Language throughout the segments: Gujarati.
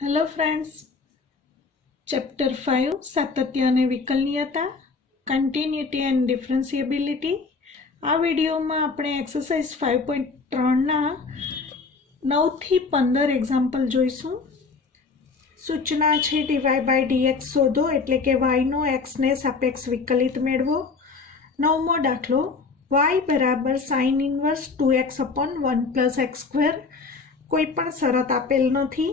हेलो फ्रेंड्स, चैप्टर 5 सातत्य અને વિકલનીયતા કન્ટિન્યુટી એન્ડ ડિફરન્શિએબિલિટી। આ વિડીયોમાં આપણે એક્સરસાઇઝ 5.3ના 9 થી 15 એક્ઝામ્પલ જોઈશું। સૂચના છે dy બાય dx શોધો, એટલે કે y નો x ને સાપેક્ષ વિકલિત મેળવો। નવમો દાખલો y બરાબર sin inverse 2x upon 1 plus x square। કોઈ પણ શરત આપેલ નથી।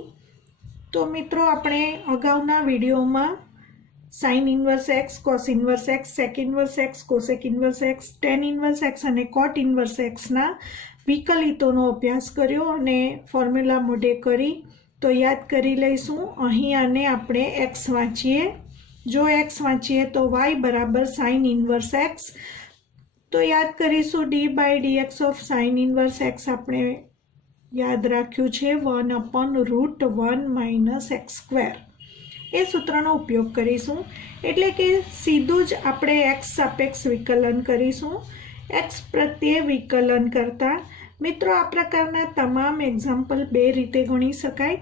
तो मित्रों अपने अगाउना वीडियो में sine inverse x, cos inverse x, sec inverse x, cosec inverse x, tan inverse x और कॉट इनवर्स एक्स ना विकलितों अभ्यास कर्यो अने फॉर्म्युला मोडे करी। तो याद करी लईशुं। अहीं आने आपणे एक्स वाँचीए। जो एक्स वाँचीए तो वाय बराबर साइन इनवर्स एक्स। तो याद करीशुं d by d x of sine inverse x आपणे याद राख्યું છે 1 upon √1 માઇનસ એક્સ સ્ક્વેર। એ સૂત્રનો ઉપયોગ કરીશું, એટલે કે સીધું જ આપણે એક્સ સાપેક્ષ વિકલન કરીશું। એક્સ પ્રત્યે વિકલન કરતા મિત્રો આ પ્રકારના તમામ એક્ઝામ્પલ બે રીતે ગણી શકાય।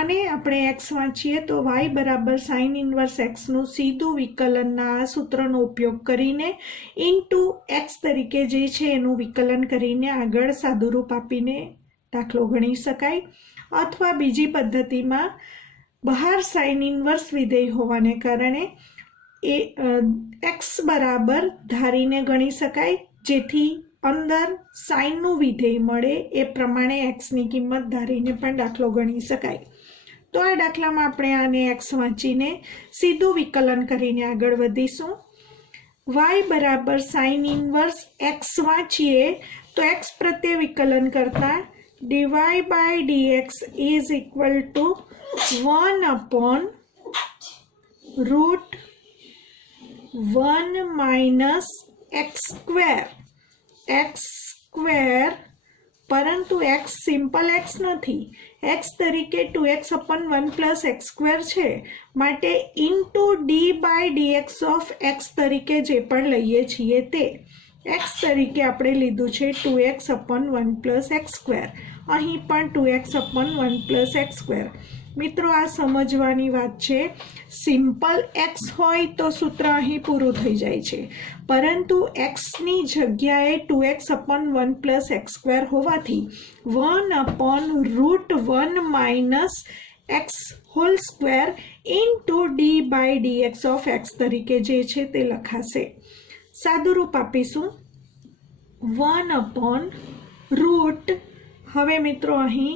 અને આપણે એક્સ વાંચીએ તો વાય બરાબર સાઇન ઇન્વર્સ એક્સનું સીધું વિકલનના આ સૂત્રનો ઉપયોગ કરીને ઇન્ટુ એક્સ તરીકે જે છે એનું વિકલન કરીને આગળ સાદુરૂપ આપીને दाखलो गणी शकाय। अथवा बीजी पद्धति में बहार साइन इनवर्स विधेय होवाने कारणे एक्स बराबर धारीने गणी शकाय, जेथी अंदर साइन नु विधेय मळे ए प्रमाणे एक्स नी किंमत धारीने पण दाखलो गणी शकाय। तो आ दाखला में आपणे आने एक्स वांचीने सीधुं विकलन करीने आगळ वधीशुं। y बराबर साइन इनवर्स एक्स वांचीए तो एक्स प्रत्ये विकलन करता dy by dx is equal to 1 upon √1 minus x square। x square परंतु x सिंपल x नहीं, x तरीके 2x upon 1 plus x square छे, माटे into d by dx of x तरीके जे पण लईए छीए ते x तरीके आपणे लीधुं छे 2x upon 1 plus x square। અહીં પણ 2x upon 1 plus x square। મિત્રો આ સમજવાની વાત છે। સિમ્પલ x હોય તો સૂત્ર અહીં પૂરું થઈ જાય છે, પરંતુ x ની જગ્યાએ 2x upon 1 plus x square હોવાથી 1 upon √1 minus x whole square into d by dx of x તરીકે જે છે તે લખાશે। સાદુરૂપ આપીશું 1 upon √ હવે મિત્રો અહીં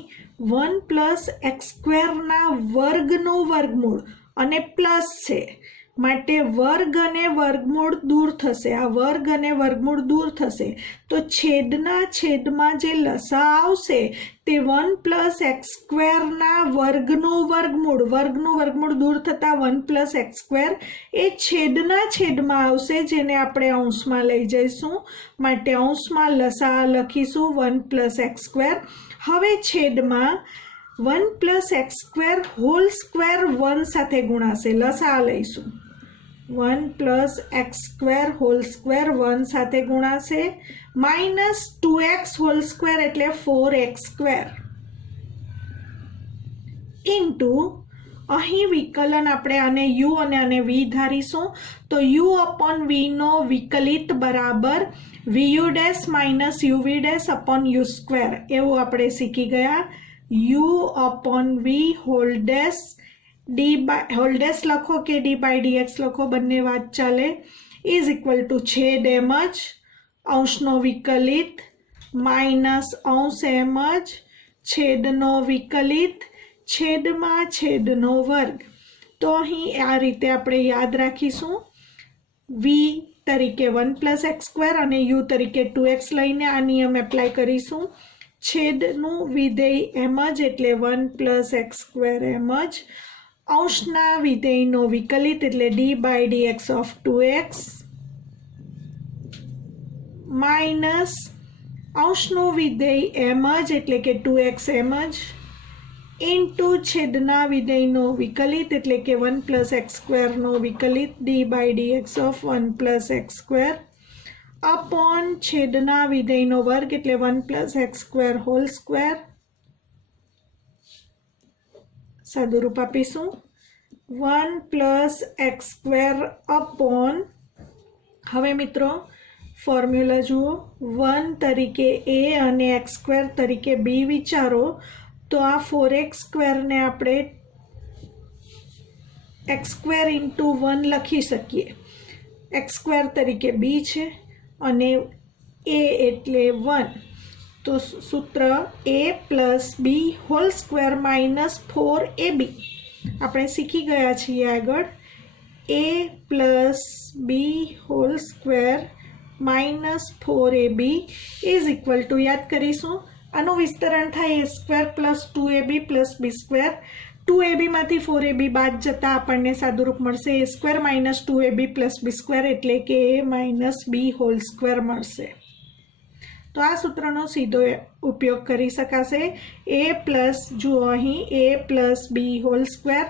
1 પ્લસ એક્સ સ્ક્વેરના વર્ગનું વર્ગમૂળ અને પ્લસ છે, માટે વર્ગ અને વર્ગમૂળ દૂર થશે। આ વર્ગ અને વર્ગમૂળ દૂર થશે તો છેદના છેદમાં જે લસા આવશે તે 1 પ્લસ એક્સ સ્ક્વેરના વર્ગનું વર્ગમૂળ દૂર થતા 1 પ્લસ એક્સ સ્ક્વેર એ છેદના છેદમાં આવશે, જેને આપણે અંશમાં લઈ જઈશું। માટે અંશમાં લસા લખીશું 1 પ્લસ એક્સ સ્ક્વેર। હવે છેદમાં 1 plus x square whole square 1 સાથે ગુણાશે, લસા લઈશું 1 plus x square whole square 1 સાથે ગુણાશે, માઇનસ 2x હોલ સ્ક્વેર એટલે 4x સ્ક્વેર ઇન્ટુ અહીં વિકલન આપણે આને u અને આને v ધારીશું તો u અપોન v નો વિકલિત બરાબર vu dash minus uv dash upon u square એવું આપણે શીખી ગયા। u upon v whole dash d by whole dash લખો કે d બાય dx લખો, બંને વાત ચાલે, ઇઝ ઇક્વલ ટુ છેદ એમ જ અંશનો વિકલિત માઇનસ અંશ એમ જ છેદનો વિકલિત છેદમાં છેદનો વર્ગ। તો અહીં આ રીતે આપણે યાદ રાખીશું। v તરીકે 1 પ્લસ એક્સ સ્ક્વેર અને u તરીકે 2x લઈને આ નિયમ એપ્લાય કરીશું। છેદનું વિધેય એમ જ એટલે 1 પ્લસ એક્સ સ્ક્વેર એમ જ, અંશના વિધેયનો વિકલિત એટલે d by dx of 2x minus અંશનું વિધેય એમ જ એટલે કે 2x એમ જ ઇન્ટુ છેદના વિધેયનો વિકલિત એટલે કે 1 પ્લસ એક્સ સ્ક્વેરનો વિકલિત d by dx of 1 plus x square upon છેદના વિધેયનો વર્ગ એટલે 1 plus x square whole square સાદુરૂપ આપીશું 1 પ્લસ એક્સ સ્ક્વેર અપોન, હવે મિત્રો ફોર્મ્યુલા જુઓ, 1 તરીકે એ અને એક્સ સ્ક્વેર તરીકે બી વિચારો તો આ 4x સ્ક્વેરને આપણે એક્સ સ્ક્વેર ઇન્ટુ 1 લખી શકીએ. એક્સ સ્ક્વેર તરીકે બી છે અને એ એટલે 1, તો સૂત્ર a plus b whole square minus 4ab. આપણે શીખી ગયા છીએ આગળ a plus b whole square minus 4ab is equal to, યાદ કરીશું, આનું વિસ્તરણ થાય a square plus 2ab plus b square. 2ab માંથી 4ab બાદ જતાં આપણને સાદુરૂપ મળશે a square minus 2ab plus b square, એટલે કે a minus b whole square મળશે. તો આ સૂત્રનો સીધો ઉપયોગ કરી શકાશે. a પ્લસ, જુઓ અહીં a plus b whole square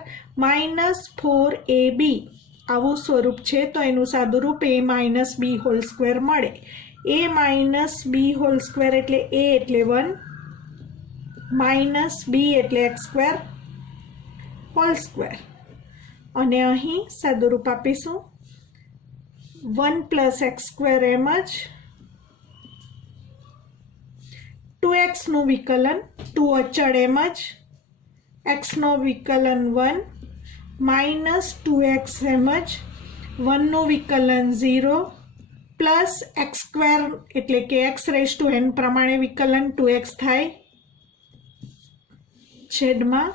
minus 4ab આવું સ્વરૂપ છે, તો એનું સાદુરૂપ a minus b whole square મળે. a minus b whole square એટલે a એટલે 1 માઇનસ બી એટલે એક્સ સ્ક્વેર હોલ સ્ક્વેર, અને અહીં સાદુરૂપ આપીશું 1 પ્લસ એક્સ સ્ક્વેર એમ જ, 2xનું વિકલન 2 અચળ એમ જ, xનો વિકલન 1 માઇનસ 2x એમ જ, 1નું વિકલન 0 પ્લસ એક્સ સ્ક્વેર એટલે કે x રેઝ ટુ n પ્રમાણે વિકલન 2x થાય છેદમાં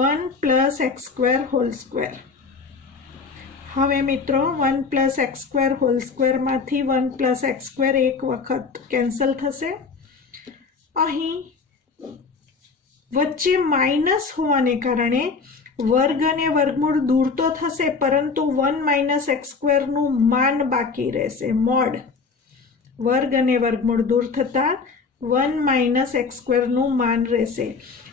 1 plus x square whole square. હવે મિત્રો 1 પ્લસ એક્સ સ્ક્વેર હોલ સ્ક્વેરમાંથી 1 પ્લસ એક્સ સ્ક્વેર એક વખત કેન્સલ થશે. અહીં વચ્ચે માઇનસ હોવાને કારણે વર્ગ અને વર્ગમૂળ દૂર તો થશે, પરંતુ 1 માઇનસ એક્સ સ્ક્વેરનું માન બાકી રહેશે, મોડ. વર્ગ અને વર્ગમૂળ દૂર થતાં 1 માઇનસ એક્સ સ્ક્વેરનું માન રહેશે.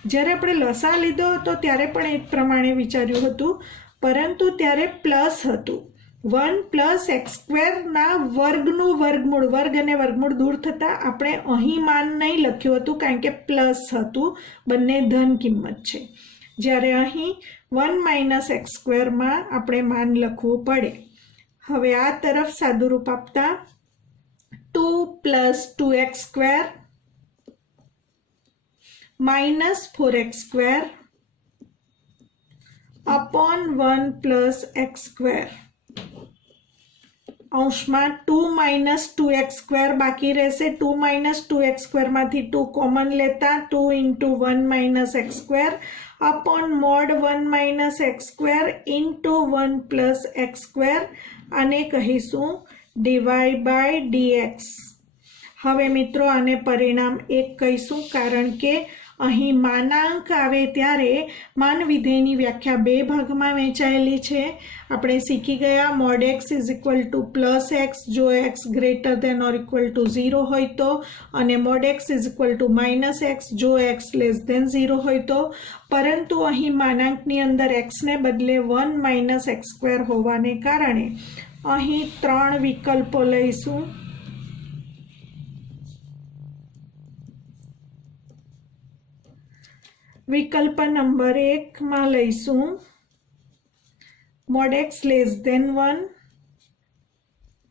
જ્યારે આપણે લસા લીધો હતો ત્યારે પણ એ પ્રમાણે વિચાર્યું હતું, પરંતુ ત્યારે પ્લસ હતું. 1 પ્લસ એક્સ સ્ક્વેરના વર્ગનું વર્ગમૂળ, વર્ગ અને વર્ગમૂળ દૂર થતાં આપણે અહીં માન નહીં લખ્યું હતું, કારણ કે પ્લસ હતું, બંને ધન કિંમત છે. જ્યારે અહીં 1 માઇનસ એક્સ સ્ક્વેરમાં આપણે માન લખવું પડે. હવે આ તરફ સાદુરૂપ આપતા 2 plus 2x square minus 4x square upon 1 plus x square. અંશમાં 2 માઇનસ 2x સ્ક્વેર બાકી રહેશે. 2 માઇનસ 2x સ્ક્વેરમાંથી 2 કોમન લેતા 2 into 1 minus x square upon mode 1 minus x square into 1 plus x square, આને કહીશું ડીવાય બાય ડીએક્સ. હવે મિત્રો આને પરિણામ 1 કહીશું, કારણ કે અહીં માનાંક આવે ત્યારે માન વિધેયની વ્યાખ્યા બે ભાગમાં વહેંચાયેલી છે. આપણે શીખી ગયા mod x is equal to plus x જો x greater than or equal to 0 હોય તો, અને mod x is equal to minus x જો એક્સ લેસ દેન 0 હોય તો. પરંતુ અહીં માનાંકની અંદર એક્સને બદલે 1 માઇનસ એક્સ સ્ક્વેર હોવાને કારણે અહીં 3 વિકલ્પો લઈશું. વિકલ્પ નંબર 1 માં લઈશું mod x less than 1.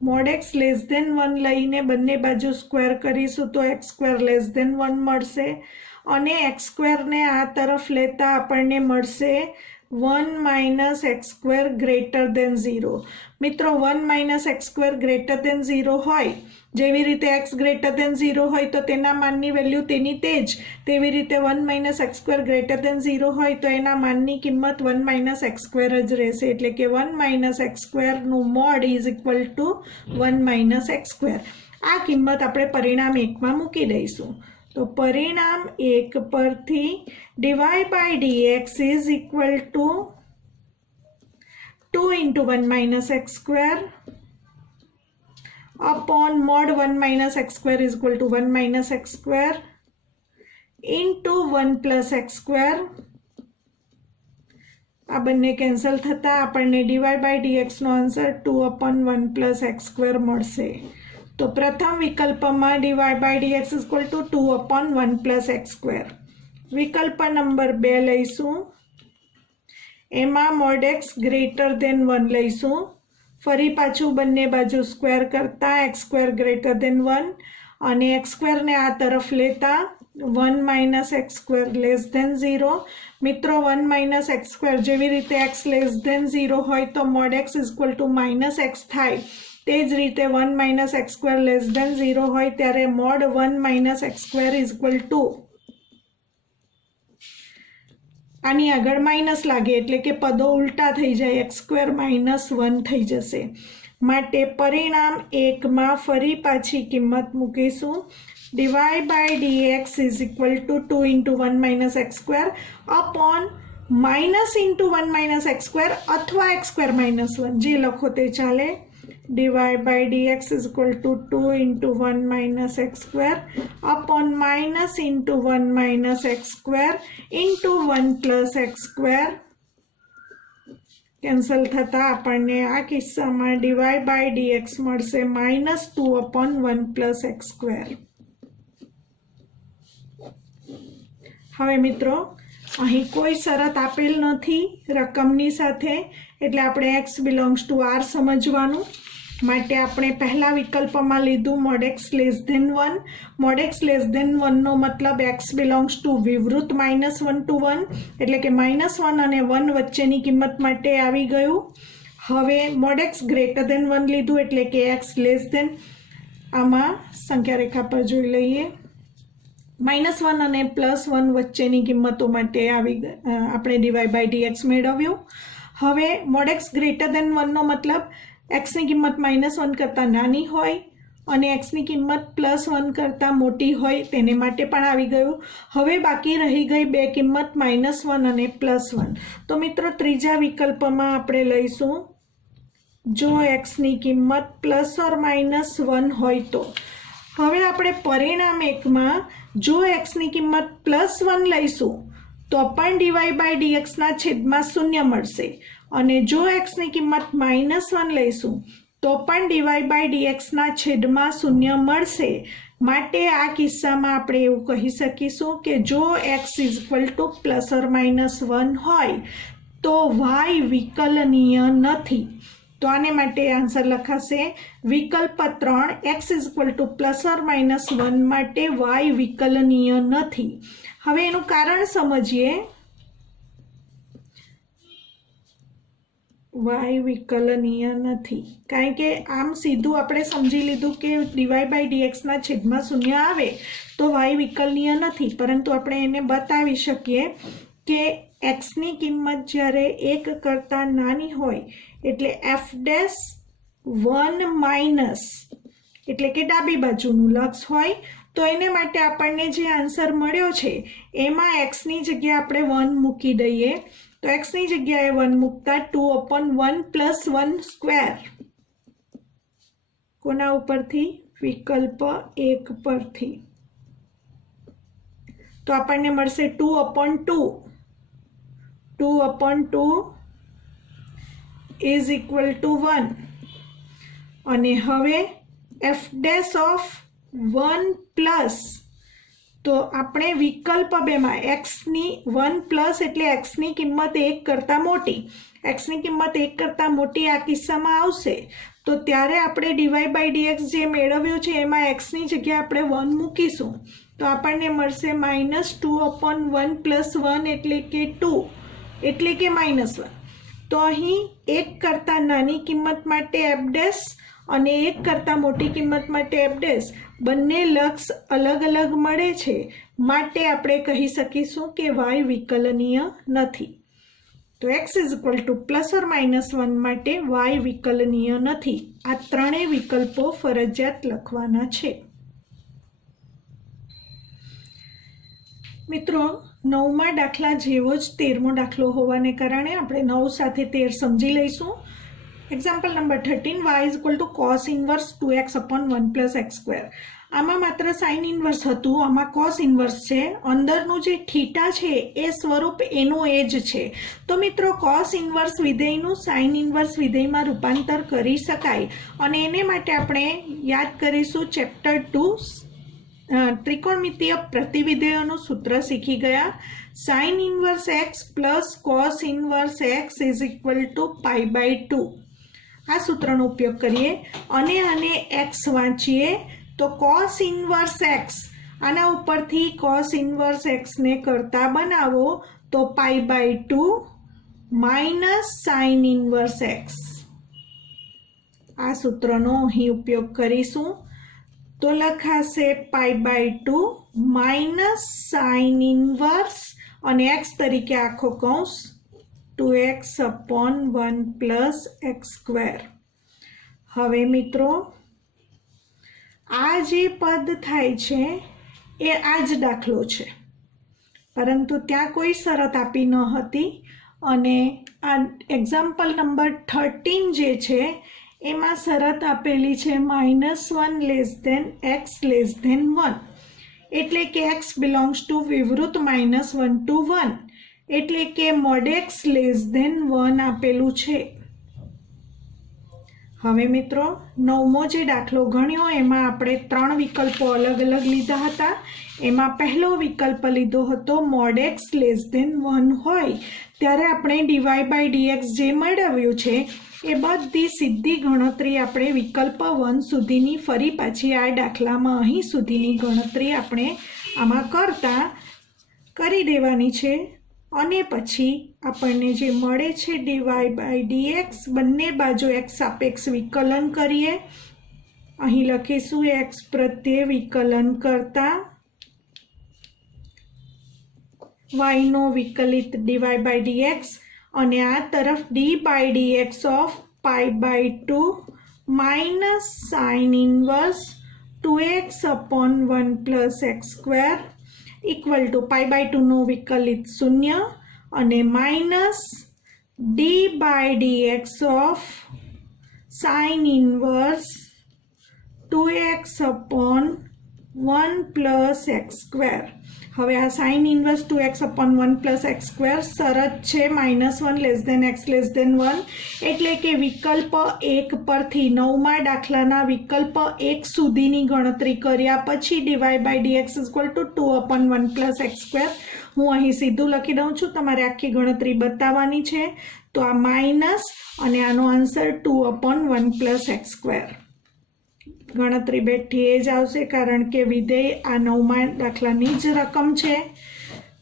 Mod x less than 1 લઈને બંને બાજુ સ્ક્વેર કરીશું તો એક્સ સ્ક્વેર લેસ દેન 1 મળશે, અને એક્સ સ્ક્વેરને આ તરફ લેતા આપણને મળશે 1 minus x square greater than 0. મિત્રો 1 minus x square greater than 0 હોય, જેવી રીતે એક્સ ગ્રેટર દેન 0 હોય તો તેના માનની વેલ્યુ તેની તે જ, તેવી રીતે 1 minus x square greater than 0 હોય તો એના માનની કિંમત 1 માઇનસ એક્સ સ્ક્વેર જ રહેશે. એટલે કે 1 માઇનસ એક્સ સ્ક્વેરનું mod is equal to 1 minus x square. આ કિંમત આપણે પરિણામ 1માં મૂકી દઈશું. તો પરિણામ 1 પરથી d y by d x is equal to 2 into 1 minus x square upon mod 1 minus x square is equal to 1 minus x square into 1 plus x square. આ બંને કેન્સલ થતા આપણને dy by dx નો answer 2 upon 1 plus x square મળશે. તો પ્રથમ વિકલ્પમાં dy by dx is equal to 2 upon 1 plus x square. વિકલ્પ નંબર 2 લઈશું એમાં mod x ગ્રેટર દેન 1 લઈશું. ફરી પાછું બંને બાજુ સ્ક્વેર કરતા x સ્ક્વેર ગ્રેટર દેન 1 અને x સ્ક્વેરને આ તરફ લેતા 1 minus x square less than 0. મિત્રો 1 માઇનસ એક્સ સ્ક્વેર જેવી રીતે x લેસ દેન 0 હોય તો mod x equal to minus x થાય. તે જ રીતે 1 minus x square less than 0 હોય ત્યારે mod 1 minus x square equal to આની આગળ માઇનસ લાગે એટલે કે પદો ઉલટા થઈ જાય, એક્સ સ્ક્વેર માઇનસ 1 થઈ જશે. માટે પરિણામ 1 માં ફરી પાછી કિંમત મૂકીશું. dy by dx is equal to 2 into 1 minus x square upon minus into 1 minus x square अथवा x square minus 1 જે લખો તે ચાલે. dy by dx is equal to 2 into 1 minus x square upon minus into 1 minus x square into 1 plus x square. Cancel થતા આપણને આ કિસ્સામાં dy by dx મળશે -2 upon 1 plus x square. હવે મિત્રો અહીં કોઈ શરત આપેલ નથી રકમની સાથે એટલે આપણે x બિલોંગ્સ ટુ r સમજવાનું. માટે આપણે પહેલા વિકલ્પમાં લીધું mod x less than 1. mod x less than 1 નો મતલબ x બિલોંગ્સ ટુ વિવૃત -1 to 1 એટલે કે -1 અને 1 વચ્ચેની કિંમત માટે આવી ગયું. હવે mod x ગ્રેટર ધેન 1 લીધું એટલે કે x લેસ ધેન, આમાં સંખ્યા રેખા પર જોઈ લઈએ, -1 અને +1 વચ્ચેની કિંમતો માટે આપણે dy by dx મેળવ્યું. હવે mod x ગ્રેટર ધેન 1 નો મતલબ x ની કિંમત -1 કરતાં નાની હોય અને x ની કિંમત +1 કરતાં મોટી હોય તેને માટે પણ આવી ગયું. હવે બાકી રહી ગઈ બે કિંમત -1 અને +1. તો મિત્રો ત્રીજા વિકલ્પમાં આપણે લઈશું જો x ની કિંમત ±1 હોય તો. હવે આપણે પરિણામ 1 માં જો x ની કિંમત +1 લઈશું તો પણ dy by dx ના છેદમાં 0 મળશે અને જો x ની કિંમત -1 લઈશું તો પણ dy by dx ના છેદમાં 0 મળશે. માટે આ કિસ્સામાં આપણે એવું કહી શકીશું કે જો x ઇક્વલ ટુ ±1 હોય તો y વિકલનીય નથી. તો આને માટે આન્સર લખાશે વિકલ્પ 3 x ઇક્વલ ટુ ±1 માટે y વિકલનીય નથી. હવે એનું કારણ સમજીએ. y વિકલનીય નથી કારણ કે આમ સીધું આપણે સમજી લીધું કે dy by dx ના છેદમાં 0 આવે તો y વિકલનીય નથી, પરંતુ આપણે એને બતાવી શકીએ કે x ની કિંમત જ્યારે 1 કરતાં નાની હોય એટલે f'1 માઇનસ એટલે કે ડાબી બાજુનું લક્ષ હોય તો એને માટે આપણને જે આન્સર મળ્યો છે એમાં x ની જગ્યાએ આપણે 1 મૂકી દઈએ. તો x ની જગ્યાએ 1 મૂકતા 2/1 + 1 સ્ક્વેર કોના ઉપરથી? વિકલ્પ 1 પરથી. તો આપણને મળશે 2/2. 2/2 is equal to 1 અને હવે f'(1 પ્લસ) તો આપણે વિકલ્પ 2 માં x ની 1 પ્લસ એટલે x ની કિંમત 1 કરતાં મોટી, x ની કિંમત 1 કરતાં મોટી આ કિસ્સામાં આવશે તો ત્યારે આપણે dy by dx જે મેળવ્યું છે એમાં x ની જગ્યાએ આપણે 1 મૂકીશું તો આપણને મળશે -2/1 + 1 એટલે કે 2 એટલે કે -1. તો અહીં 1 કરતાં નાની કિંમત માટે f' અને 1 કરતાં મોટી કિંમત માટે f' બંને લક્ષ અલગ અલગ મળે છે માટે આપણે કહી શકીશું કે y વિકલનીય નથી. તો x ઇક્વલ ટુ ±1 માટે y વિકલનીય નથી. આ ત્રણેય વિકલ્પો ફરજિયાત લખવાના છે. મિત્રો 9મા દાખલા જેવો જ 13મો દાખલો હોવાને કારણે આપણે 9 સાથે 13 સમજી લઈશું. Example number 13 y equal to cos inverse 2x/1 + x². આમાં માત્ર સાઇન ઇન્વર્સ હતું, આમાં cos ઇન્વર્સ છે. અંદરનું જે થીટા છે એ સ્વરૂપ એનું એ જ છે. તો મિત્રો cos ઇન્વર્સ વિધેયનું સાઇન ઇન્વર્સ વિધેયમાં રૂપાંતર કરી શકાય અને એને માટે આપણે યાદ કરીશું ચેપ્ટર 2 ત્રિકોણમિતીય પ્રતિવિધેયોનું સૂત્ર શીખી ગયા. Sine inverse x plus cos inverse x is equal to π/2. આ સૂત્રનો ઉપયોગ કરીએ અને આને એક્સ વાંચીએ તો કોસ ઇન્વર્સ એક્સ, આના ઉપરથી કોસ ઇન્વર્સ એક્સને કરતા બનાવો તો π/2 માઇનસ સાઇન ઇન્વર્સ એક્સ. આ સૂત્રનો અહીં ઉપયોગ કરીશું તો લખાશે π/2 માઇનસ સાઇન ઇન્વર્સ અને એક્સ તરીકે આખો કૌંસ 2x/1 પ્લસ એક્સ સ્ક્વેર. હવે મિત્રો આ જે પદ થાય છે એ આ જ દાખલો છે, પરંતુ ત્યાં કોઈ શરત આપી ન હતી અને આ એક્ઝામ્પલ નંબર 13 જે છે એમાં શરત આપેલી છે -1 > x <1, એટલે કે x બિલોંગ્સ ટુ વિવૃત -1 to 1, એટલે કે mod x <1 આપેલું છે. હવે મિત્રો નવમો જે દાખલો ગણ્યો એમાં આપણે 3 વિકલ્પો અલગ અલગ લીધા હતા. એમાં પહેલો વિકલ્પ લીધો હતો mod x <1 હોય ત્યારે આપણે dy/dx જે મેળવ્યું છે એ બધી સીધી ગણતરી આપણે વિકલ્પ 1 સુધીની ફરી પાછી આ દાખલામાં અહીં સુધીની ગણતરી આપણે આમાં કરી દેવાની છે અને પછી આપણને જે મળે છે dy/dx, બંને બાજુ x સાપેક્ષ વિકલન કરીએ. અહીં લખીશું x પ્રત્યે વિકલન કરતા y નો વિકલિત dy/dx અને આ તરફ d/dx of π/2 minus sine inverse 2x/1 plus x square equal to π/2 નો વિકલિત 0 અને minus d/dx of sine inverse 2x/1 plus x square. હવે આ sine inverse 2x/1 plus x square શરત છે -1 x <1, એટલે કે વિકલ્પ 1 પરથી નવમા દાખલાના વિકલ્પ 1 સુધીની ગણતરી કર્યા પછી dy/dx = 2/1 પ્લસ એક્સ સ્ક્વેર. હું અહીં સીધું લખી દઉં છું, તમારે આખી ગણતરી બતાવવાની છે. તો આ માઇનસ અને આનો આન્સર 2/1 પ્લસ એક્સ સ્ક્વેર. ગણતરી બેઠી એ જ આવશે કારણ કે વિધેય આ નવમા દાખલાની જ રકમ છે,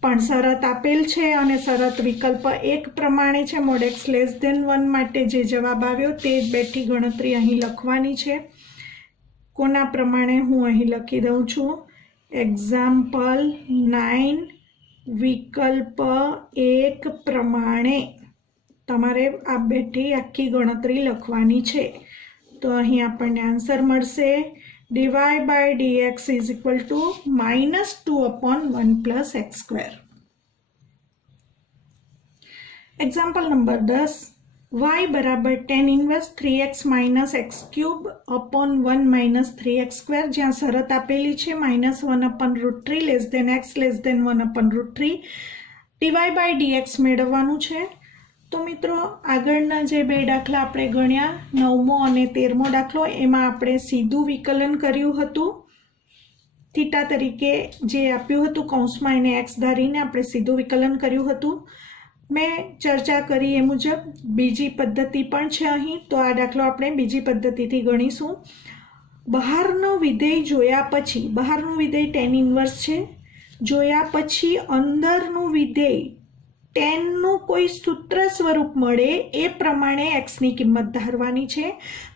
પણ શરત આપેલ છે અને શરત વિકલ્પ 1 પ્રમાણે છે. mod x <1 માટે જે જવાબ આવ્યો તે જ બેઠી ગણતરી અહીં લખવાની છે. કોના પ્રમાણે હું અહીં લખી દઉં છું, એક્ઝામ્પલ 9 વિકલ્પ 1 પ્રમાણે તમારે આ બેઠી આખી ગણતરી લખવાની છે. તો અહીં આપણને આન્સર મળશે dy/dx = -2/1 plus x square. Example number 10, y બરાબર tan inverse 3x minus x cube upon 1 minus 3x square, જ્યાં શરત આપેલી છે -1/√3 x <1/√3. dy/dx મેળવવાનું છે. તો મિત્રો આગળના જે બે દાખલા આપણે ગણ્યા, 9મો અને 13મો દાખલો, એમાં આપણે સીધું વિકલન કર્યું હતું. થીટા તરીકે જે આપ્યું હતું કૌંસમાં એને x ધારીને આપણે સીધું વિકલન કર્યું હતું. મેં ચર્ચા કરી એ મુજબ બીજી પદ્ધતિ પણ છે અહીં, તો આ દાખલો આપણે બીજી પદ્ધતિથી ગણીશું. બહારનો વિધેય જોયા પછી, બહારનું વિધેય tan ઇન્વર્સ છે, જોયા પછી અંદરનું વિધેય tan નું કોઈ સૂત્ર સ્વરૂપ મળે એ પ્રમાણે x ની કિંમત ધારવાની છે.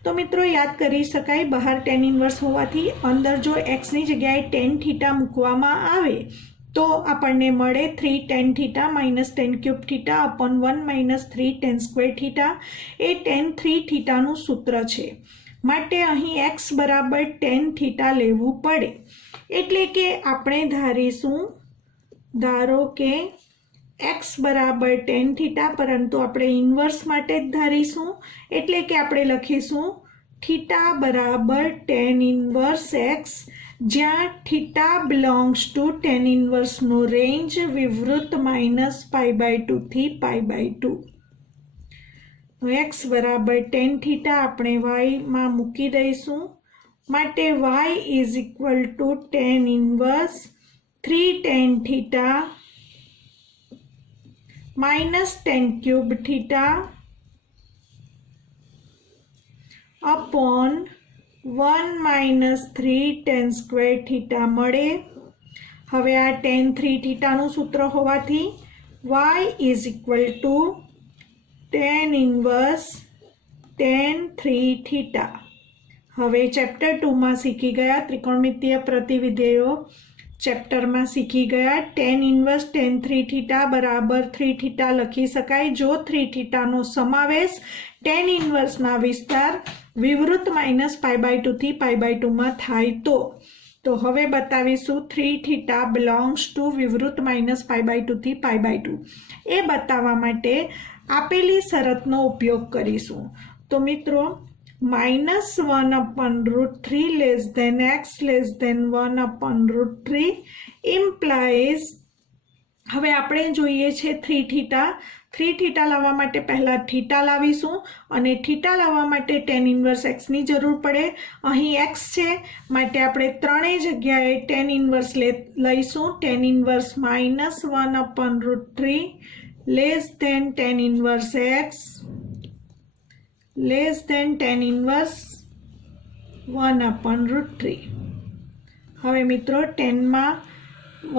તો મિત્રો યાદ કરી શકાય, બહાર tan ઇન્વર્સ હોવાથી અંદર જો x ની જગ્યાએ tan થીટા મૂકવામાં આવે તો આપણને મળે 3 tan theta minus tan cube theta upon 1 minus 3 tan square theta. એ tan 3 થીટાનું સૂત્ર છે, માટે અહીં x બરાબર tan થીટા લેવું પડે. એટલે કે આપણે ધારીશું, ધારો કે x બરાબર tan થીટા, પરંતુ આપણે ઇન્વર્સ માટે જ ધારીશું, એટલે કે આપણે લખીશું થીટા બરાબર tan ઇન્વર્સ x, જ્યાં થીટા બિલોંગ્સ ટુ tan ઇન્વર્સનો રેન્જ વિવૃત -π/2 થી π/2. x બરાબર tan થીટા આપણે y માં મૂકી દઈશું માટે y is equal to tan inverse 3 tan theta minus tan cube theta upon 1 minus 3 tan square theta मळे। हवे आ tan 3 थीटा नु सूत्र होवाथी y is equal to tan inverse tan 3 theta. हवे चैप्टर 2 में सीखी गया त्रिकोणमितीय प्रतिविधेयो चैप्टर में सीखी गया tan इनवर्स tan 3 थीटा बराबर 3 थीटा लखी शकाय जो 3 थीटा नो समावेश tan इनवर्स ना विस्तार विवृत माइनस π/2 थी π/2 में थाय तो हवे बतावीशु 3 थीटा बिलोंग्स टू विवृत माइनस π/2 थी π/2 ए बतावा माटे आपेली शरतनो उपयोग करीशु। तो मित्रों -1/√3 less then x less then 1/√3 implies हवे आपणे जोईए छे 3 थीटा 3 थीटा लावा माटे पहला थीटा लावीशुं अने थीटा लावा माटे tan इनवर्स x नी जरूर पड़े। अहीं x छे माटे आपणे त्रणेय जग्याए tan इनवर्स लईशुं tan inverse -1/√3 less than tan inverse x less than tan inverse 1/√3। हवे मित्रों 10 में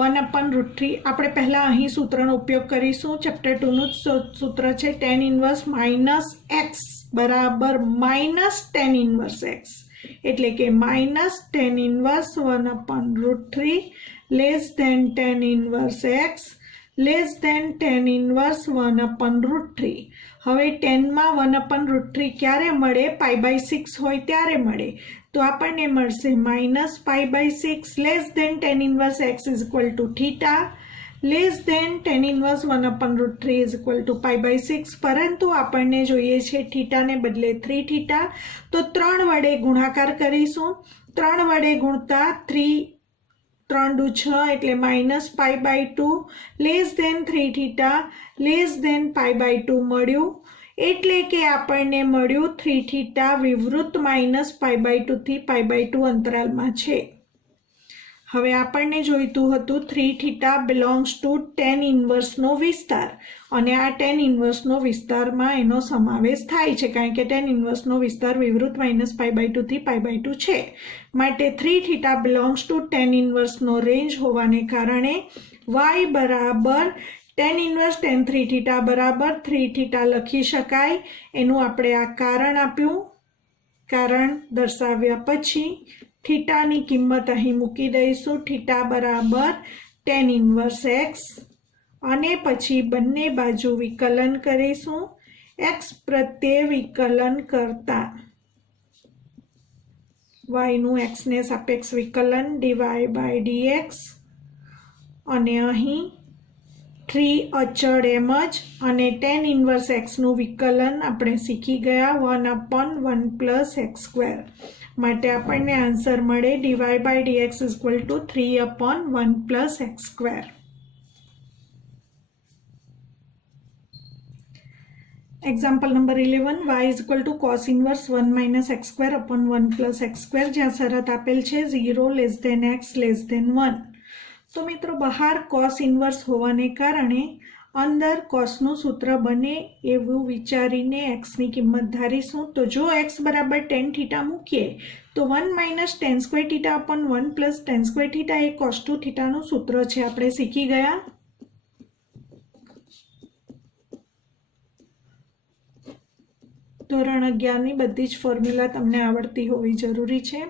1/√3 આપણે પહેલા અહીં સૂત્રનો ઉપયોગ કરીશું। ચેપ્ટર 2 નું સૂત્ર છે tan ઇનવર્સ -x બરાબર -tan ઇનવર્સ x એટલે કે -tan inverse 1/√3 less than tan inverse x less than tan inverse 1/√3। હવે 10 માં 1/√3 ક્યારે મળે π/6 હોય ત્યારે મળે तो आपने मळशे -π/6 less than tan inverse x is equal to theta less than tan inverse 1/√3 is equal to π/6 परंतु आपने जोईए छे थीटा ने बदले 3 थीटा तो 3 वडे गुणाकार करीशुं। 3 वडे गुणता 3 3 दू 6 एटले -π/2 less than 3 theta less than π/2 मळ्युं એટલે કે આપણને મળ્યું 3 થીટા વિવૃત માઇનસ π/2 થી π/2 અંતરાલમાં છે। હવે આપણને જોઈતું હતું 3 થીટા બિલોંગ્સ ટુ tan ઇનવર્સનો વિસ્તાર અને આ tan ઇનવર્સનો વિસ્તારમાં એનો સમાવેશ થાય છે કારણ કે tan ઇનવર્સનો વિસ્તાર વિવૃત માઇનસ π/2 થી π/2 છે। માટે 3 થીટા બિલોંગ્સ ટુ tan ઇનવર્સનો રેન્જ હોવાને કારણે y બરાબર tan इनवर्स tan 3 थीटा बराबर 3 थीटा लखी शकाय। एनु आपणे आ कारण आप्युं। कारण दर्शाव्या पछी थीटा नी किंमत अहीं मूकी दईशुं। थीटा बराबर tan इनवर्स x अने पछी बंने बाजू विकलन करीशुं। x प्रत्ये विकलन करता y नु x ने सापेक्ष विकलन dy/dx अने अहीं 3 अचल एमज अने tan इनवर्स x नु विकलन आपणे सीखी गया 1/1 + x² माटे आपणे आंसर मळे dy/dx = 3/1 + x²। Example number 11 y = cos inverse 1 - x²/1 + x² ज्यां शरत आपेल छे 0 less than x less then 1। तो मित्रों बहार cos इनवर्स होवाने कारणे अंदर cos नु सूत्र बने एवुं विचारीने x नी किंमत धारीशुं। तो जो x बराबर tan थीटा मूकीए तो 1 - tan² θ/1 + tan² θ ए cos 2 थीटा नु सूत्र छे आपणे सीखी गया। ધોરણ 11 ની બધી જ ફોર્મ્યુલા તમને આવડતી હોવી જરૂરી છે।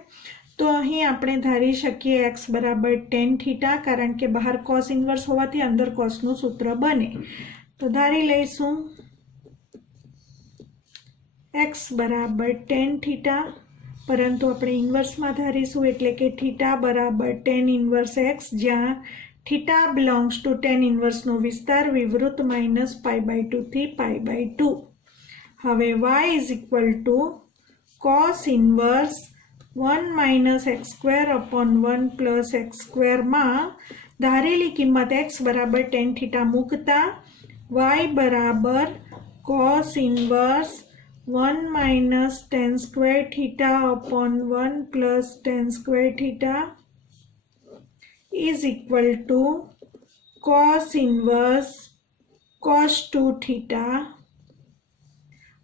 तो अहीं आपणे धारी शकीए x बराबर tan थीटा कारण के बहार cos इनवर्स होवाथी अंदर cos नु सूत्र बने। तो धारी लईशुं x बराबर tan थीटा परंतु आपणे इनवर्स में धारीशुं एटले के थीटा बराबर tan इनवर्स x ज्यां theta belongs to tan inverse नो विस्तार विवृत माइनस π/2 थी π/2। हवे y = cos inverse 1 - x²/1 + x² में धारेली किंमत x बराबर tan थीटा मूकता y बराबर cos inverse 1 minus tan square theta upon 1 plus tan square theta is equal to cos inverse cos 2 theta.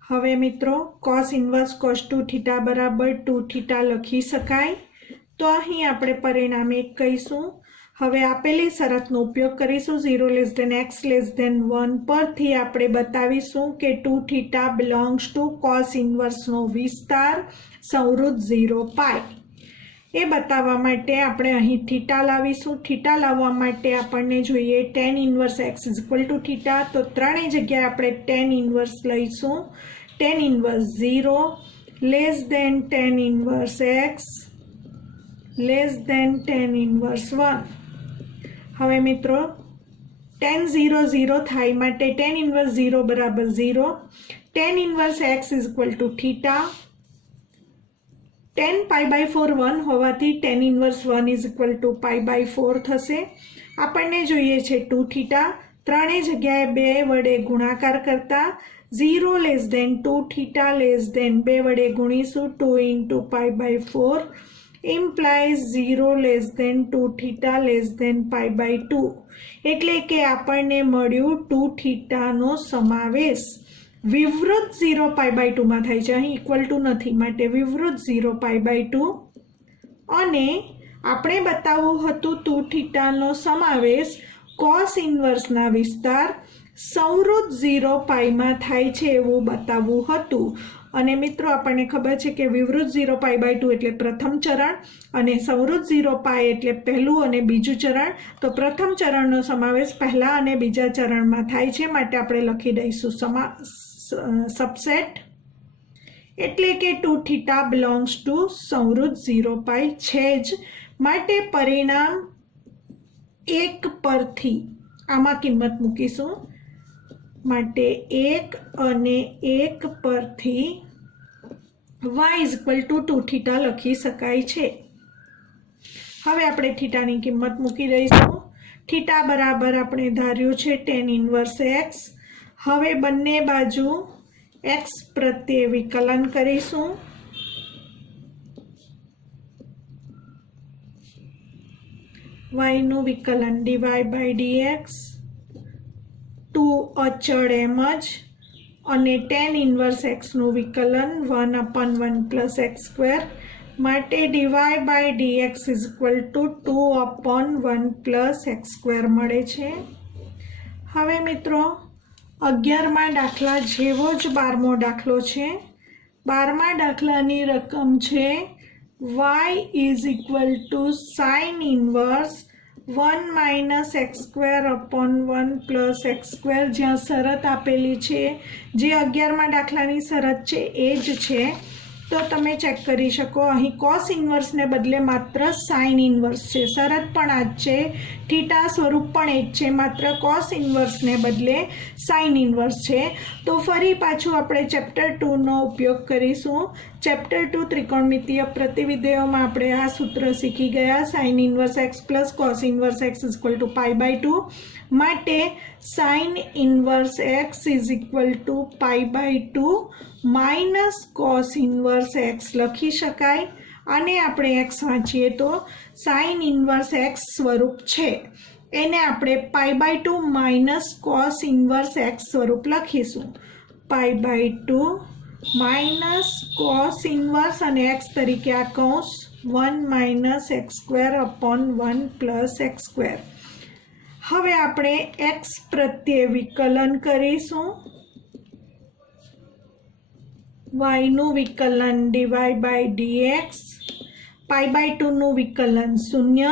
હવે મિત્રો cos inverse cos 2 theta બરાબર 2 theta લખી શકાય. તો અહીં આપણે પરિણામ 1 કહીશું. હવે આપેલી શરતનો ઉપયોગ કરીશું. 0 less than x less than 1 પરથી આપણે બતાવીશું કે 2 theta belongs to cos inverse નો વિસ્તાર સંવૃત્ત 0 પાઈ. એ બતાવવા માટે આપણે અહીં થીટા લાવીશું. થીટા લાવવા માટે આપણને જોઈએ tan inverse x is equal to theta. તો ત્રણેય જગ્યાએ આપણે tan inverse લઈશું. tan inverse 0 less than tan inverse x less than tan inverse 1. હવે મિત્રો tan 0 0 થાય માટે tan inverse 0 બરાબર 0. tan inverse x is equal to theta. tan pi by 4 1 હોવાથી tan inverse 1 is equal to pi by 4 થશે. આપણને જોઈએ છે 2 theta. ત્રણેય જગ્યાએ 2 વડે ગુણાકાર કરતા 0 less than 2 theta less than 2 વડે ગુણીશું 2 into pi by 4 implies 0 less than 2 theta less than pi by 2. એટલે કે આપણને મળ્યું 2 theta નો સમાવેશ વિવૃત 0 pi by 2 માં થાય છે. અહીં ઇક્વલ ટુ નથી માટે વિવૃત 0 pi by 2. અને આપણે બતાવવું હતું 2 theta નો સમાવેશ cos inverse ના વિસ્તાર સંવૃત્ત 0 pi માં થાય છે એવું બતાવવું હતું. અને મિત્રો આપણને ખબર છે કે વિવૃત 0 pi by 2 એટલે પ્રથમ ચરણ અને સંવૃત્ત 0 pi એટલે પહેલું અને બીજું ચરણ. તો પ્રથમ ચરણનો સમાવેશ પહેલા અને બીજા ચરણમાં થાય છે માટે આપણે લખી દઈશું સબસેટ. એટલે કે 2 theta belongs to સંવૃત્ત 0 pi છે જ. માટે પરિણામ 1 પરથી આમાં કિંમત મૂકીશું. માટે 1 અને 1 પરથી y is equal to 2 theta લખી શકાય છે. હવે આપણે થીટાની કિંમત મૂકી દઈશું. થીટા બરાબર આપણે ધાર્યું છે tan inverse x. હવે બંને બાજુ x પ્રત્યે વિકલન કરીશું. y નું વિકલન dy by dx 2 અચળ એમ જ અને tan inverse x નું વિકલન 1/1 plus x square માટે dy by dx is equal to 2/1 plus x square મળે છે. હવે મિત્રો 11મા દાખલા જેવો જ 12મો દાખલો છે. 12મા દાખલાની રકમ છે y is equal to sin inverse 1 minus x square upon 1 plus x square. જ્યાં શરત આપેલી છે જે 11મા દાખલાની શરત છે એ જ છે. તો તમે ચેક કરી શકો. અહીં cos inverse ને બદલે માત્ર sin inverse છે. શરત પણ આ જ છે. થીટા સ્વરૂપ પણ એ જ છે. માત્ર cos inverse ને બદલે sin inverse છે. તો ફરી પાછું આપણે ચેપ્ટર 2 નો ઉપયોગ કરીશું. ચેપ્ટર 2 ત્રિકોણમિતીય પ્રતિવિધેયોમાં આપણે આ સૂત્ર શીખી ગયા. sin inverse x plus cos inverse x is equal to pi by 2. માટે sin inverse x is equal to pi by 2 minus cos inverse x લખી શકાય. અને આપણે x વાંચીએ તો sin inverse x સ્વરૂપ છે. એને આપણે pi by 2 minus cos inverse x સ્વરૂપ લખીશું. pi by 2 minus cos inverse અને x તરીકે આ કૌંસ 1 minus x square upon 1 plus x square. હવે આપણે x પ્રત્યે વિકલન કરીશું. y નું વિકલન dy by dx, pi by 2 નું વિકલન 0.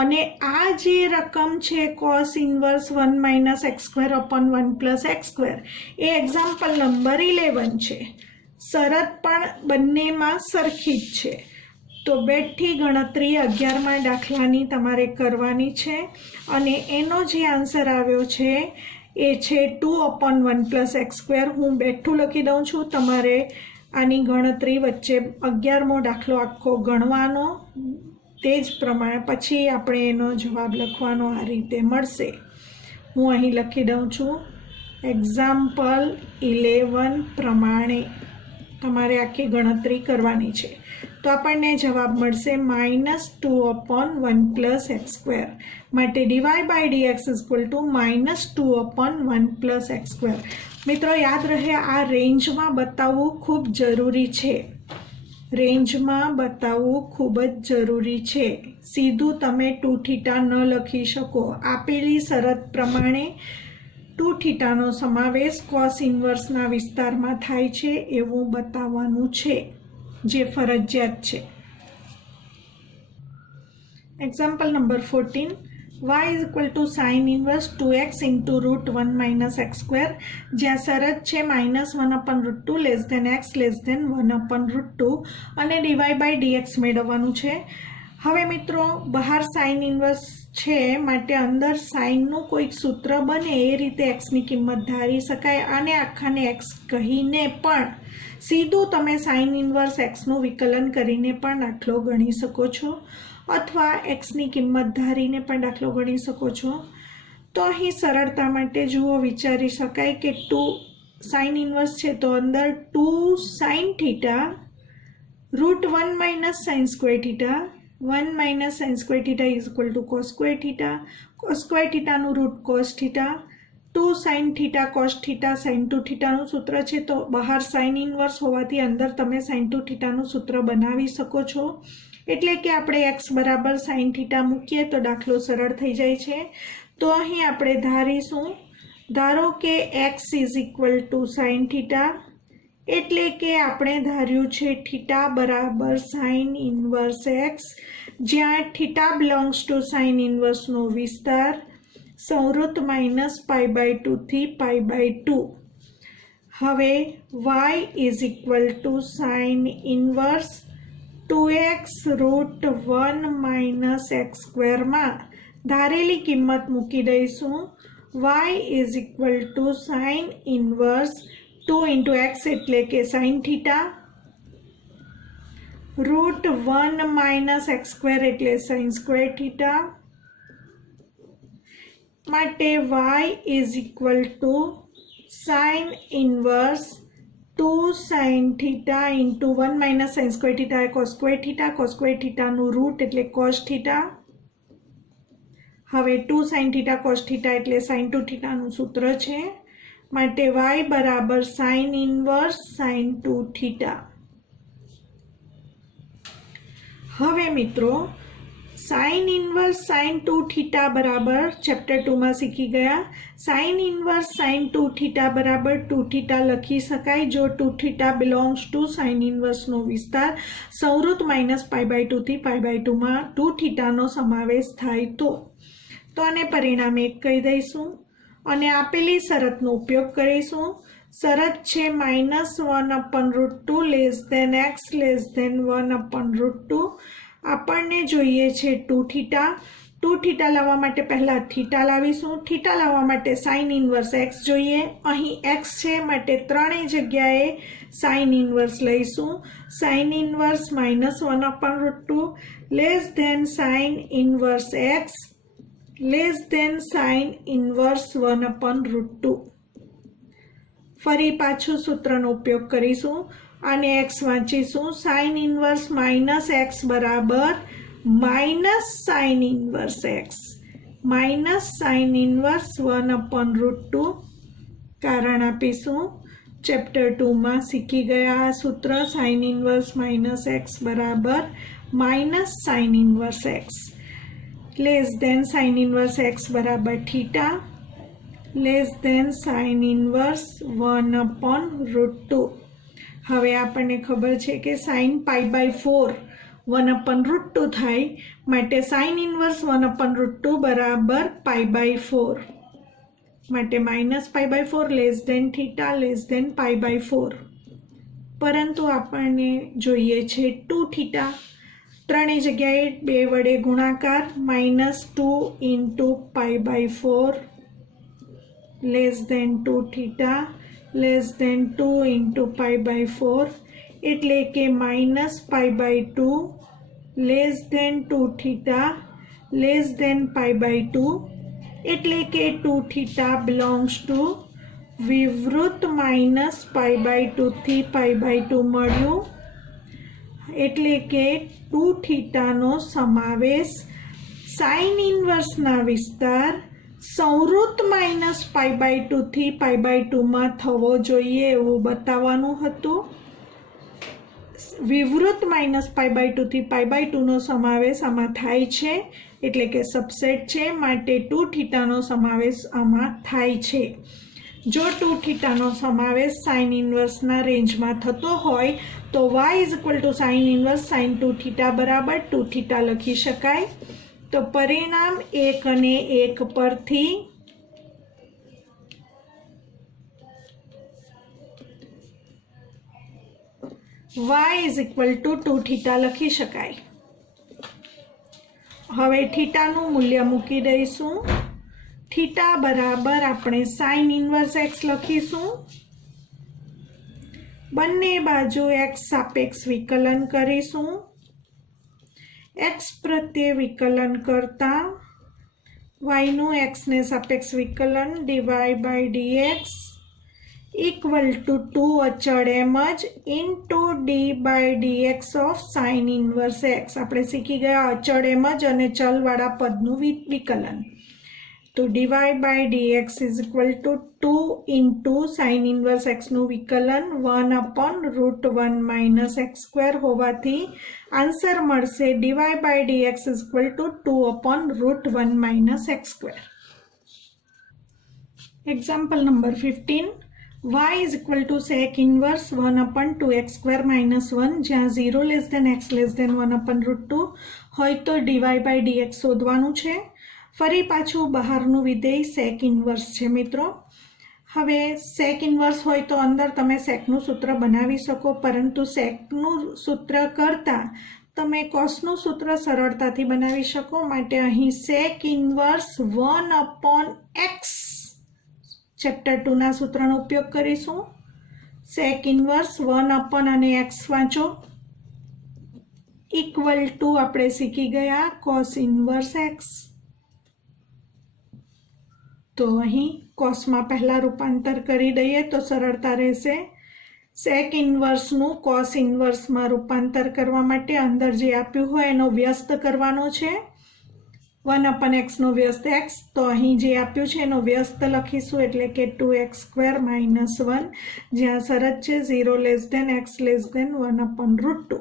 અને આ જે રકમ છે cos inverse 1 minus x square upon 1 plus x square એ એક્ઝામ્પલ નંબર 11 છે. શરત પણ બંનેમાં સરખી જ છે. તો બેઠી ગણતરી 11મા દાખલાની તમારે કરવાની છે. અને એનો જે આન્સર આવ્યો છે એ છે 2/1 plus x square. હું બેઠું લખી દઉં છું. તમારે આની ગણતરી વચ્ચે 11મો દાખલો આખો ગણવાનો. તે જ પ્રમાણે પછી આપણે એનો જવાબ લખવાનો આ રીતે મળશે. હું અહીં લખી દઉં છું. એક્ઝામ્પલ 11 પ્રમાણે તમારે આખી ગણતરી કરવાની છે. તો આપણને જવાબ મળશે -2/1 x સ્ક્વેર. માટે dy by dx -2/1 x square. મિત્રો યાદ રહે, આ રેન્જમાં બતાવવું ખૂબ જરૂરી છે. રેન્જમાં બતાવવું ખૂબ જ જરૂરી છે. સીધું તમે 2θ ન લખી શકો. આપેલી શરત પ્રમાણે 2θનો સમાવેશ કોસ ઇન્વર્સના વિસ્તારમાં થાય છે એવું બતાવવાનું છે, જે ફરજિયાત છે. Example number 14. y = sin inverse 2x into √1 - x square, જ્યાં શરત છે -1/√2 x <1/√2 અને dy બાય dx મેળવવાનું છે. હવે મિત્રો બહાર સાઇન ઇન્વર્સ છે, માટે અંદર સાઇનનું કોઈક સૂત્ર બને એ રીતે એક્સની કિંમત ધારી શકાય. અને આખાને એક્સ કહીને પણ સીધું તમે સાઇન ઇન્વર્સ એક્સનું વિકલન કરીને પણ દાખલો ગણી શકો છો, અથવા એક્સની કિંમત ધારીને પણ દાખલો ગણી શકો છો. તો અહીં સરળતા માટે જુઓ, વિચારી શકાય કે 2 સાઇન ઇન્વર્સ છે તો અંદર 2 sin θ √1 - sin square θ 1 - sin square θ = cos square θ. cos square θનું root cos θ. 2 sin θ cos θ sin 2θનું સૂત્ર છે, તો બહાર સાઇન ઇન્વર્સ હોવાથી અંદર તમે sin 2θનું સૂત્ર બનાવી શકો છો. એટલે કે આપણે x બરાબર sin θ મૂકીએ તો દાખલો સરળ થઈ જાય છે. તો અહીં આપણે ધારીશું, ધારો કે x = sin θ, એટલે કે આપણે ધાર્યું છે θ બરાબર sin ઇન્વર્સ x, જ્યાં θ બિલોંગ્સ ટુ sin ઇન્વર્સનો વિસ્તાર સંવૃત્ત -π/2 થી π/2. હવે y = sin inverse 2x √1 - x સ્ક્વેરમાં ધારેલી કિંમત મૂકી દઈશું. y = sin ઇન્વર્સ 2 × x એટલે કે sin θ, √1 - x સ્ક્વેર એટલે sin સ્ક્વેર θ. માટે y = sin inverse 2 sin θ × 1 - sin square θ એ cos સ્ક્વેર θ. cos સ્ક્વેર θનું રૂટ એટલે cos θ. હવે 2 sin θ cos θ એટલે sin 2θનું સૂત્ર છે. માટે y બરાબર sin ઇન્વર્સ sin 2θ. હવે મિત્રો sin ઇન્વર્સ sin 2θ બરાબર ચેપ્ટર 2માં શીખી ગયા. sin ઇન્વર્સ sin 2θ બરાબર 2θ લખી શકાય જો 2θ બિલોંગ્સ ટુ sin ઇન્વર્સનો વિસ્તાર સંવૃત્ત -π/2 થી π/2માં 2θનો સમાવેશ થાય તો આને પરિણામ 1 કહી દઈશું અને આપેલી શરતનો ઉપયોગ કરીશું. શરત છે -1/√2 x <1/√2. આપણને જોઈએ છે 2θ. 2θ લાવવા માટે પહેલા θ લાવીશું. θ લાવવા માટે sin ઇન્વર્સ x જોઈએ. અહીં x છે માટે ત્રણેય જગ્યાએ sin ઇન્વર્સ લઈશું. sin inverse -1/√2 sin inverse x sin inverse 1/√2. ફરી પાછું સૂત્રનો ઉપયોગ કરીશું અને x વાંચીશું. sin ઇન્વર્સ -x બરાબર sin inverse x sin inverse 1/√2. કારણ આપીશું. ચેપ્ટર 2માં શીખી ગયા આ સૂત્ર. sin ઇન્વર્સ -x બરાબર sin inverse x sin inverse x બરાબર θ sin ઇન્વર્સ 1/√2. હવે આપણને ખબર છે કે sin π/4 1/√2 થાય, માટે sin ઇન્વર્સ 1/√2 બરાબર π/4. માટે -π/4 θ π/4. પરંતુ આપણને જોઈએ છે 2θ. ત્રણેય જગ્યાએ 2 વડે ગુણાકાર. -2 × π/4 2θ 2 × π/4 એટલે કે -π/2 2θ π/2 એટલે કે 2θ બિલોંગ્સ ટુ વિવૃત માઇનસ π/2 થી π/2 મળ્યું, એટલે કે 2 થીટાનો સમાવેશ સાઇન ઇન્વર્સના વિસ્તાર સંવૃત્ત માઇનસ π/2 થી π/2 માં થવો જોઈએ એવું બતાવવાનું હતું. વિવૃત માઇનસ π/2 થી π/2 નો સમાવેશ આમાં થાય છે, એટલે કે સબસેટ છે, માટે 2 થીટાનો સમાવેશ આમાં થાય છે. જો 2 થીટાનો સમાવેશ સાઇન ઇન્વર્સના રેન્જમાં થતો હોય તો y sine inverse sine 2 theta બરાબર 2 થીટા લખી શકાય. તો પરિણામ 1 અને 1 પરથી y 2 થીટા લખી શકાય. હવે થીટાનું મૂલ્ય મૂકી દઈશું. થીટા બરાબર આપણે સાઇન ઇન્વર્સ x લખીશું. બંને બાજુ x સાપેક્ષ વિકલન કરીશું. x પ્રત્યે વિકલન કરતા y નું x ને સાપેક્ષ વિકલન dy/dx equal to 2 અચળ એમ જ into d/dx of sin inverse x. આપણે શીખી ગયા અચળ એમ જ અને ચલવાળા પદનું વિકલન. તો dy/dx is equal to 2 into sin inverse x નું વિકલન 1/√1 minus x square હોવાથી આન્સર મળશે dy/dx is equal to 2/√1 minus x square. Example number 15. y is equal to sec inverse 1/2x square minus 1 જ્યાં 0 less than x less than 1/√2 હોય તો dy/dx શોધવાનું છે. ફરી પાછું બહારનું વિધેય સેક ઇન્વર્સ છે મિત્રો. હવે સેક ઇન્વર્સ હોય તો અંદર તમે સેકનું સૂત્ર બનાવી શકો, પરંતુ સેકનું સૂત્ર કરતાં તમે કોસનું સૂત્ર સરળતાથી બનાવી શકો, માટે અહીં સેક ઇન્વર્સ 1/x ચેપ્ટર 2ના સૂત્રનો ઉપયોગ કરીશું. સેક ઇન્વર્સ 1/ અને x વાંચો ઇક્વલ ટુ આપણે શીખી ગયા કોસ ઇન્વર્સ x. તો અહીં કોસમાં પહેલા રૂપાંતર કરી દઈએ તો સરળતા રહેશે. સેક ઇન્વર્સનું કોસ ઇન્વર્સમાં રૂપાંતર કરવા માટે અંદર જે આપ્યું હોય એનો વ્યસ્ત કરવાનો છે. 1/x નો વ્યસ્ત x, તો અહીં જે આપ્યું છે એનો વ્યસ્ત લખીશું, એટલે કે 2x² - 1 જ્યાં શરત છે 0 less than x less than 1/√2.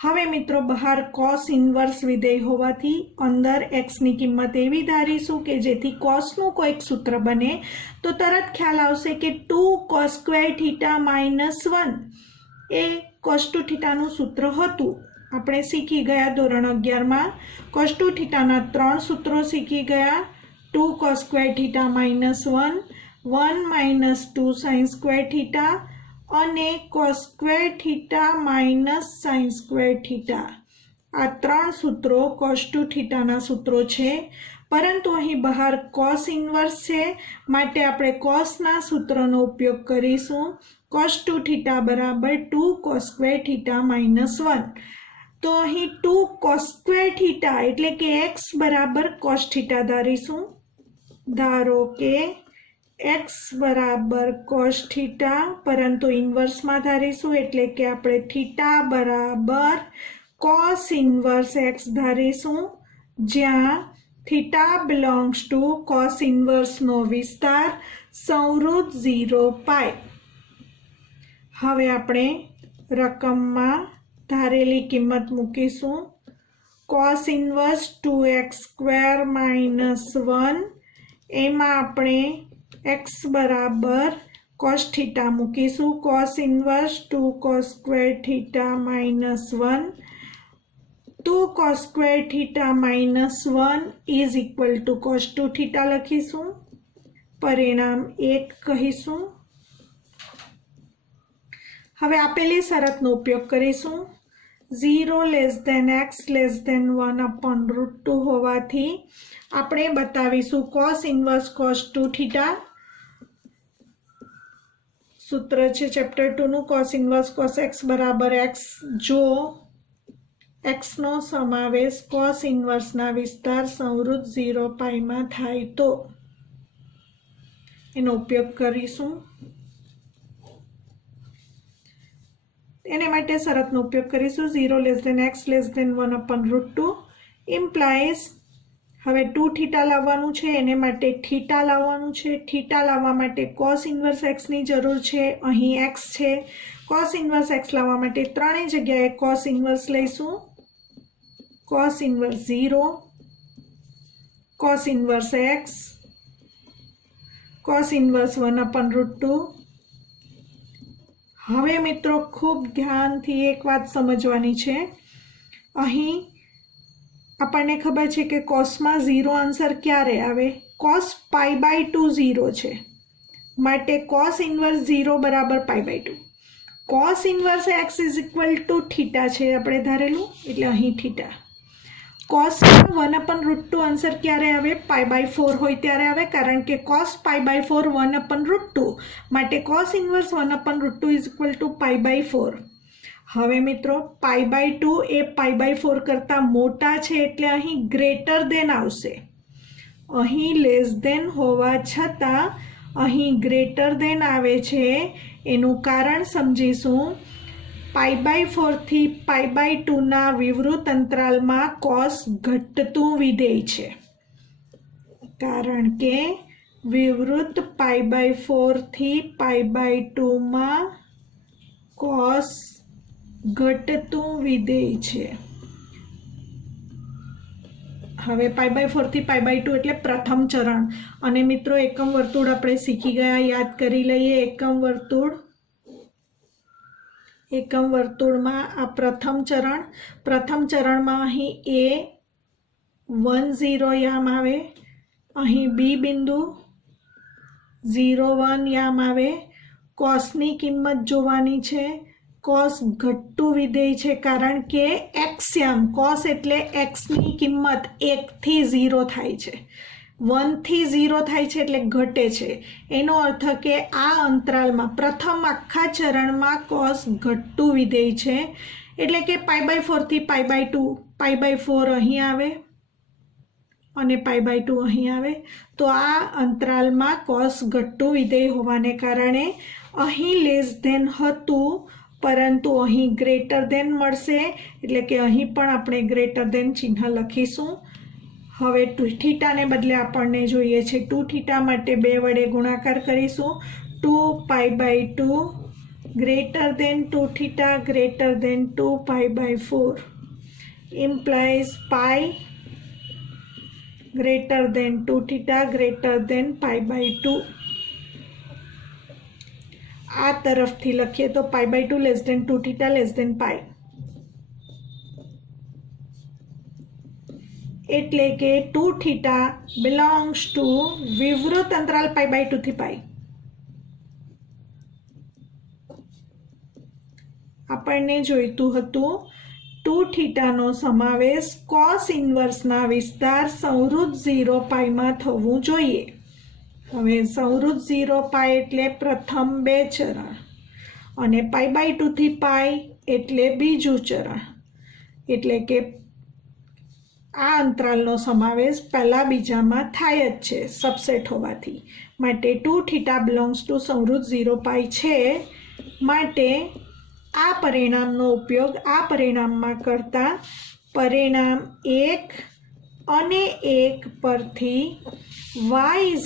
હવે મિત્રો બહાર કોસ ઇન્વર્સ વિધેય હોવાથી અંદર x ની કિંમત એવી ધારીશું કે જેથી કોસનું કોઈક સૂત્ર બને તો તરત ખ્યાલ આવશે કે 2cos² θ - 1 એ cos2 θનું સૂત્ર હતું. આપણે શીખી ગયા ધોરણ 11માં cos2 θના 3 સૂત્રો શીખી ગયા. 2cos² θ - 1, 1 - 2sin² θ અને cos² θ - sin² θ. આ 3 સૂત્રો cos2 θના સૂત્રો છે, પરંતુ અહીં બહાર cos ઇન્વર્સ છે, માટે આપણે cosના સૂત્રનો ઉપયોગ કરીશું. cos2 θ બરાબર 2cos² θ - 1. તો અહીં 2cos² θ એટલે કે x બરાબર cos θ ધારીશું. ધારો કે x બરાબર cos θ, પરંતુ ઇન્વર્સમાં ધારીશું, એટલે કે આપણે θ બરાબર cos ઇન્વર્સ x ધારીશું, જ્યાં θ belongs to cos ઇન્વર્સનો વિસ્તાર સંવૃત્ત 0π. હવે આપણે રકમમાં ધારેલી કિંમત મૂકીશું. cos ઇન્વર્સ 2x² - 1, એમાં આપણે x બરાબર cos θ મૂકીશું. cos inverse 2cos² θ - 1, 2cos² θ - 1 is equal to cos2 θ લખીશું. પરિણામ 1 કહીશું. હવે આપેલી શરતનો ઉપયોગ કરીશું. 0 less than x less than 1/√2 હોવાથી આપણે બતાવીશું cos ઇન્વર્સ cos2 θ. સૂત્ર છે ચેપ્ટર 2નું cos ઇન્વર્સ cos x બરાબર x. જો x નો સમાવેશ cos ઇન્વર્સના વિસ્તાર સંવૃત્ત 0π માં થાય તો એનો ઉપયોગ કરીશું। એને માટે શરતનો ઉપયોગ કરીશું। 0 x <1/√2 ઇમ્પ્લાઇઝ હવે 2 થીટા લાવવાનું છે, એને માટે થીટા લાવવાનું છે। થીટા લાવવા માટે cos ઇન્વર્સ x ની જરૂર છે। અહીં x છે। cos ઇન્વર્સ x લાવવા માટે ત્રણેય જગ્યાએ cos ઇન્વર્સ લઈશું। cos inverse 0, cos inverse x, cos inverse 1/√2। હવે મિત્રો ખૂબ ધ્યાનથી એક વાત સમજવાની છે। અહીં આપણને ખબર છે કે કોસમાં 0 આન્સર ક્યારે આવે? cos π/2 0 છે, માટે cos ઇન્વર્સ 0 બરાબર π/2। cos ઇન્વર્સ x θ છે આપણે ધારેલું, એટલે અહીં θ। cosમાં 1/√2 આન્સર ક્યારે આવે? π/4 હોય ત્યારે આવે, કારણ કે cos π/4 1/√2, માટે cos ઇન્વર્સ 1/√2 π/4। હવે મિત્રો π/2 એ π/4 કરતાં મોટા છે, એટલે અહીં ગ્રેટર દેન આવશે। અહીં લેસ દેન હોવા છતાં અહીં ગ્રેટર દેન આવે છે। એનું કારણ સમજીશું। π/4 થી π/2 ના વિવૃત અંતરાલમાં cos ઘટતું વિધેય છે, કારણ કે વિવૃત π/4 થી π/2 માં cos ઘટતું વિધેય છે। હવે π/4 થી π/2 એટલે પ્રથમ ચરણ। અને મિત્રો એકમ વર્તુળ આપણે શીખી ગયા, યાદ કરી લઈએ। એકમ વર્તુળમાં આ પ્રથમ ચરણમાં અહીં A10 યામ આવે, અહીં B બિંદુ 01 યામ આવે। કોસની કિંમત જોવાની છે। કોસ ઘટતું વિધેય છે, કારણ કે x યામ, કોસ એટલે x ની કિંમત 1 થી 0 થાય છે, 1 થી 0 થાય છે એટલે ઘટે છે। એનો અર્થ કે આ અંતરાલમાં પ્રથમ આખા ચરણમાં કોસ ઘટતું વિધેય છે, એટલે કે π/4 થી π/2, π/4 અહીં આવે અને π/2 અહીં આવે, તો આ અંતરાલમાં કોસ ઘટતું વિધેય હોવાને કારણે અહીં લેસ ધેન હતું, પરંતુ અહીં ગ્રેટર ધેન મળશે, એટલે કે અહીં પણ આપણે ગ્રેટર ધેન ચિહ્ન લખીશું। હવે થીટાને બદલે આપણને જોઈએ છે 2 θ, માટે 2 વડે ગુણાકાર કરીશું। 2π/2 greater than 2 θ greater than 2π/4 implies pi greater than 2 θ greater than π/2। આ તરફથી લખીએ તો π/2 < 2 θ < π, એટલે કે 2 θ belongs to વિવૃત અંતરાલ π/2 થી π। આપણને જોઈતું હતું 2 θ નો સમાવેશ cos ઇન્વર્સના વિસ્તાર સંવૃત 0 π માં થવું જોઈએ। હવે સંવૃત 0 π એટલે પ્રથમ 2 ચરણ, અને π/2 થી π એટલે બીજું ચરણ, એટલે કે આ અંતરાલનો સમાવેશ પહેલા બીજામાં થાય જ છે સબસેટ હોવાથી, માટે 2 θ belongs to સંવૃત 0 π છે। માટે આ પરિણામનો ઉપયોગ આ પરિણામમાં કરતા પરિણામ 1 અને 1 પરથી y =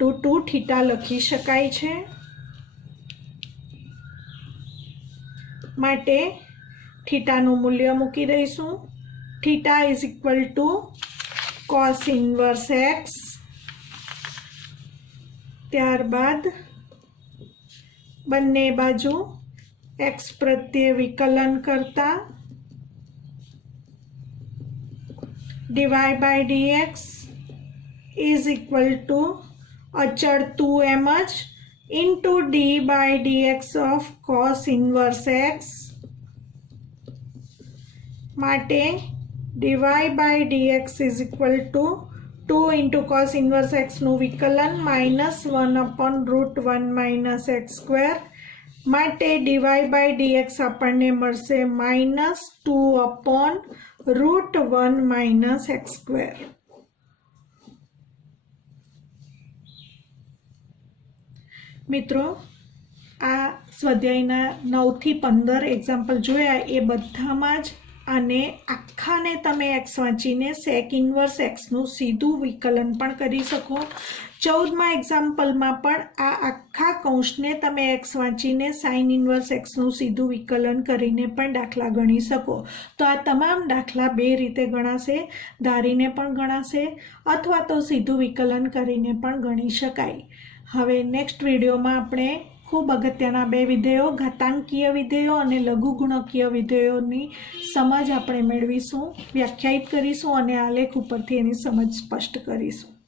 2 θ લખી શકાય છે। માટે થીટાનું મૂલ્ય મૂકી દઈશું। θ = cos ઇન્વર્સ x, ત્યારબાદ બંને બાજુ x પ્રત્યે વિકલન કરતા dy/dx = અચળ 2m જ into d/dx of cos inverse x, માટે dy/dx = 2 into cos inverse x નું વિકલન -1/√1 - x², માટે dy/dx આપણને મળશે -2/√1 - x²। મિત્રો, આ સ્વાધ્યાયના 9 થી 15 એક્ઝામ્પલ જોયા એ બધામાં જ અને આખાને તમે એક્સ વાંચીને સેક ઇન્વર્સ એક્સનું સીધું વિકલન પણ કરી શકો. 14મા એક્ઝામ્પલમાં પણ આ આખા કૌંસને તમે એક્સ વાંચીને સાઇન ઇન્વર્સ એક્સનું સીધું વિકલન કરીને પણ દાખલા ગણી શકો. તો આ તમામ દાખલા બે રીતે ગણાશે, ધારીને પણ ગણાશે અથવા તો સીધું વિકલન કરીને પણ ગણી શકાય. હવે નેક્સ્ટ વિડીયોમાં આપણે ખૂબ અગત્યના બે વિધેયો, ઘાતાંકીય વિધેયો અને લઘુગુણકીય વિધેયોની સમજ આપણે મેળવીશું, વ્યાખ્યાયિત કરીશું અને આલેખ ઉપરથી એની સમજ સ્પષ્ટ કરીશું.